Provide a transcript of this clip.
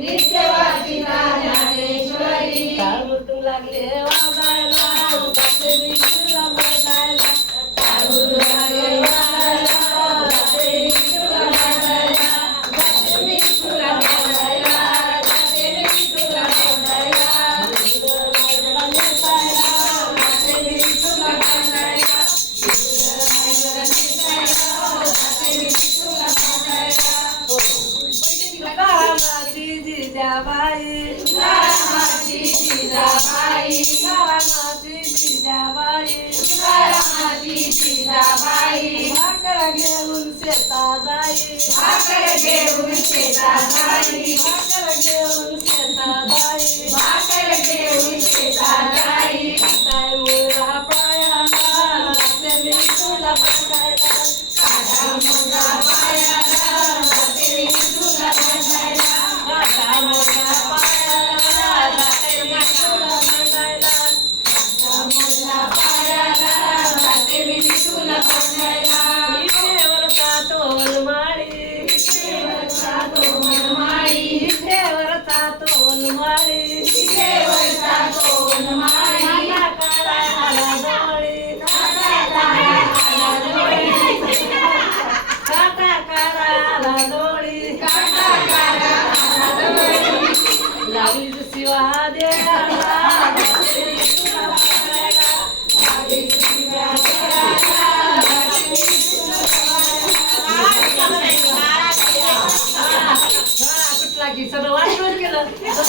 नित्यवासिनी ज्ञानेश्वरी ताळमृदुंग लागले वाजायला जाते मी तुला बसायला ताळमृदुंग लागले वाजायला जाते मी तुला बसायला जाते मी तुला बसायला जाते मी तुला बसायला तुला नेसायला जाते मी तुला बसायला कामाची जिजाबाई कामाची जिजाबाई कामाची जिजाबाई कामाची जिजाबाई भाकर घेऊन शेता जाई भाकर घेऊन शेतात जाई भाकर घेऊन शेता जाई भाकर घेऊन शेतात जाई काय मुळा पायाला जाते मी तुला बसायला काढा मुळा पायाला जाते मी तुला बसायला काटा मोठा पायाला जाते मी तुला बसायला मुळा पायाला जाते मी तुला बसायला इथेवरचा तोल माळी देवचा तोरण माळी इथेवरचा तोल माळी देवचा तोरण माळी काटा काढायला जवळी काटा काढायला डोळी लागली शिवा देवाला कुठला की सगळं वाटून केलं केलं